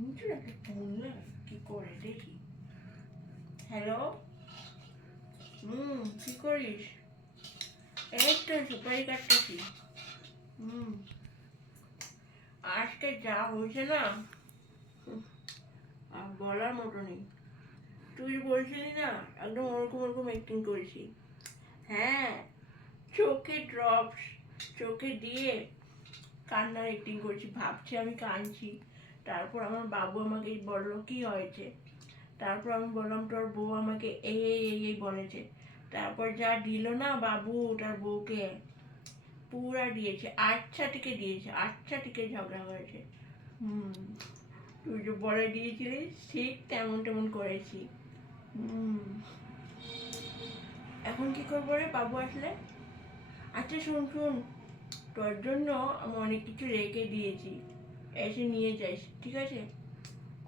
নিচু একটা ফোন কি করে দেখি। হ্যালো, কি করিস? এই তো সুপারি কাটতেছি। হুম, আজকে যা হয়েছে না, আর বলার মতো নেই। তুই বলছিলি না, একদম ওরকম ওরকম অ্যাক্টিং করেছি। হ্যাঁ, চোখে ড্রপস চোখে দিয়ে কান্নার অ্যাক্টিং করছি, ভাবছি আমি কাঁদছি। তারপর আমার বাবু আমাকে বললো কি হয়েছে। তারপর আমি বললাম তোর বউ আমাকে এই এই এই এই বলেছে। তারপর যা দিল না বাবু তার বউকে, পুরা দিয়েছে, আচ্ছা থেকে দিয়েছে, আচ্ছা থেকে ঝগড়া হয়েছে। হুম, তুই যে বলে দিয়েছিলিস ঠিক তেমন তেমন করেছি। হুম, এখন কি করবো রে বাবু আসলে? আচ্ছা শুন শুন, তোর জন্য আমি অনেক কিছু রেখে দিয়েছি, এসে নিয়ে যাইস, ঠিক আছে?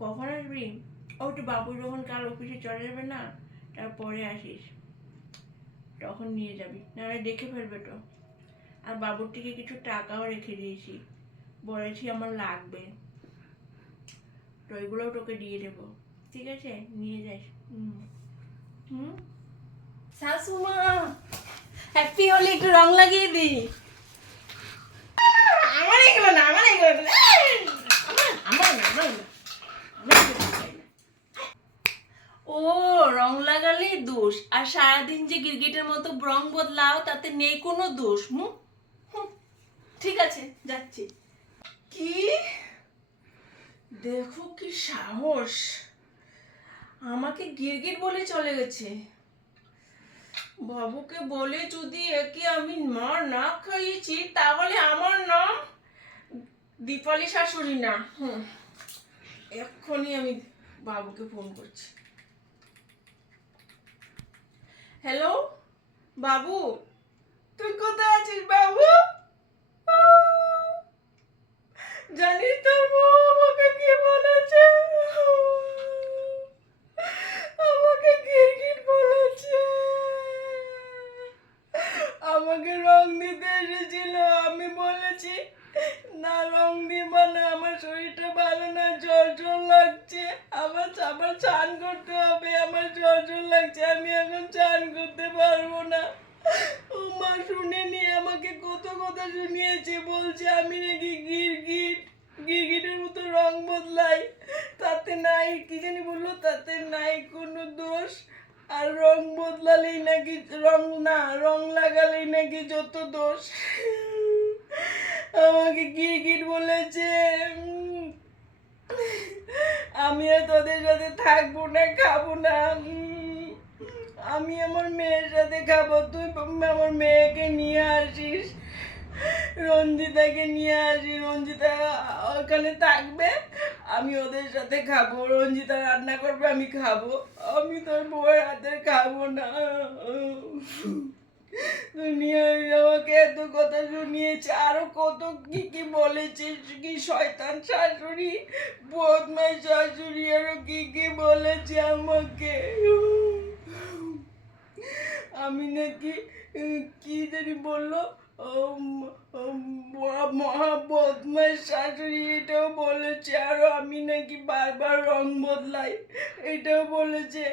কখন আসবি? ও তো বাবু যখন কাল অফিসে চলে যাবে না, তারপরে আসিস, তখন নিয়ে যাবি, নাহলে দেখে ফেলবে তো। আর বাবুর থেকে কিছু টাকাও রেখে দিয়েছি, বলেছি আমার লাগবে, তো এগুলোও তোকে দিয়ে দেবো, ঠিক আছে? নিয়ে যাস। হুম হুম। শাশুমা, হ্যাপি হোলি, একটু রং লাগিয়ে দি। আমার এগুলো না, আমার এগুলো না, আমার না, আমার না, আমার এগুলো চাই না। ও, রং লাগালেই দোষ, আর সারাদিন যে গিরগিটের মতো রং বদলাও তাতে নেই কোনো দোষ। হুম হুম, ঠিক আছে, যাচ্ছি। কি, দেখো কি সাহস, আমাকে গিরগিট বলে চলে গেছে। বাবুকে বলে যদি একে আমি মার না খাইয়েছি, তাহলে আমার নাম দীপালি শাশুড়ি না। এক্ষুনি আমি বাবুকে ফোন করছি। হ্যালো বাবু, তুই কোথায় আছিস বাবু? জানিস তোর বউ আমাকে কি বলেছে? আমাকে গিরগিট বলেছে। আমাকে রং দিতে এসেছিল, আমি বলেছি না রং দিব না, আমার শরীরটা ভালো না, জ্বর জ্বর লাগছে, আবার আবার চান করতে হবে, আমার জ্বর জ্বর লাগছে, আমি এখন চান করতে পারবো না। ও মা শুনেনি, আমাকে কত কথা শুনিয়েছে, বলছে আমি নাকি গিরগিট, গিরগিটের মতো রং বদলাই, তাতে নাই কি জানি বললো, তাতে নাই কোনো দোষ, আর রং বদলালেই নাকি রং না, রং লাগালেই নাকি যত দোষ। আমাকে গিরগিট বলেছে। আমি আর তোদের সাথে থাকবো না, খাবো না, আমি আমার মেয়ের সাথে খাবো, তুই আমার মেয়েকে নিয়ে আসিস, রঞ্জিতাকে নিয়ে আসি, রঞ্জিতা ওখানে থাকবে, আমি ওদের সাথে খাবো, রঞ্জিতা রান্না করবে আমি খাবো, আমি তোর বউয়ের হাতের খাবো না। দুনিয়া আমাকে এত কথা শুনিয়েছে, আরো কত কি কি বলেছে, কি শয়তান শাশুড়ি, বদমাই শাশুড়ি, আরো কি কি বলেছে আমাকে। আমি নাকি কি জানি বললো, মহা বদমাস শাশুড়ি, এটাও বলেছে, আরো আমি নাকি বারবার রং বদলাই, এটাও বলেছে।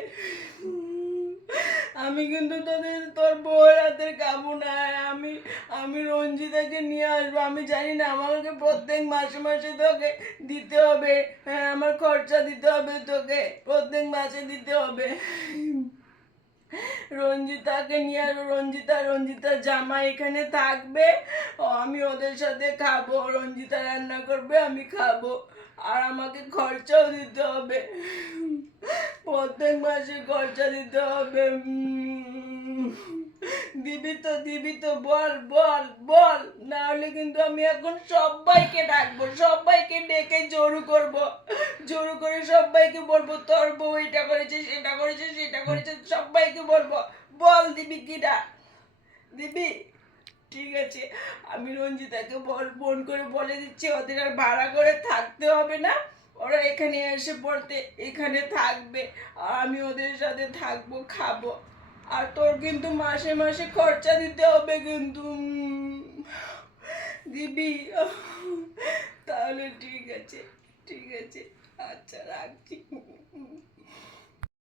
আমি কিন্তু তোর বউয়ের হাতের খাবো না, আমি আমি রঞ্জিতাকে নিয়ে আসবো, আমি জানি না আমাকে প্রত্যেক মাসে মাসে তোকে দিতে হবে, হ্যাঁ আমার খরচা দিতে হবে, তোকে প্রত্যেক মাসে দিতে হবে। রঞ্জিতাকে নিয়ে আসবো, রঞ্জিতার জামা এখানে থাকবে, আমি ওদের সাথে খাবো, রঞ্জিতা রান্না করবে আমি খাবো, আর আমাকে খরচাও দিতে হবে, প্রত্যেক মাসে খরচা দিতে হবে। দিবি তো বল বল বল, না হলে কিন্তু আমি এখন সবাইকে ডাকবো, সবাইকে ডেকে জড়ো করে সবাইকে বলবো তোর বউ এটা করেছে সেটা করেছে সেটা করেছে, সবাইকে বলবো। বল দিবি কিনা? দিবি? ঠিক আছে, আমি রঞ্জিতাকে ফোন করে বলে দিচ্ছি, ওদের আর ভাড়া করে থাকতে হবে না, ওরা এখানে এসে পড়তে এখানে থাকবে, আর আমি ওদের সাথে থাকবো, খাবো, আর তোর কিন্তু মাসে মাসে খরচা দিতে হবে কিন্তু। দিবি? তাহলে ঠিক আছে, ঠিক আছে, আচ্ছা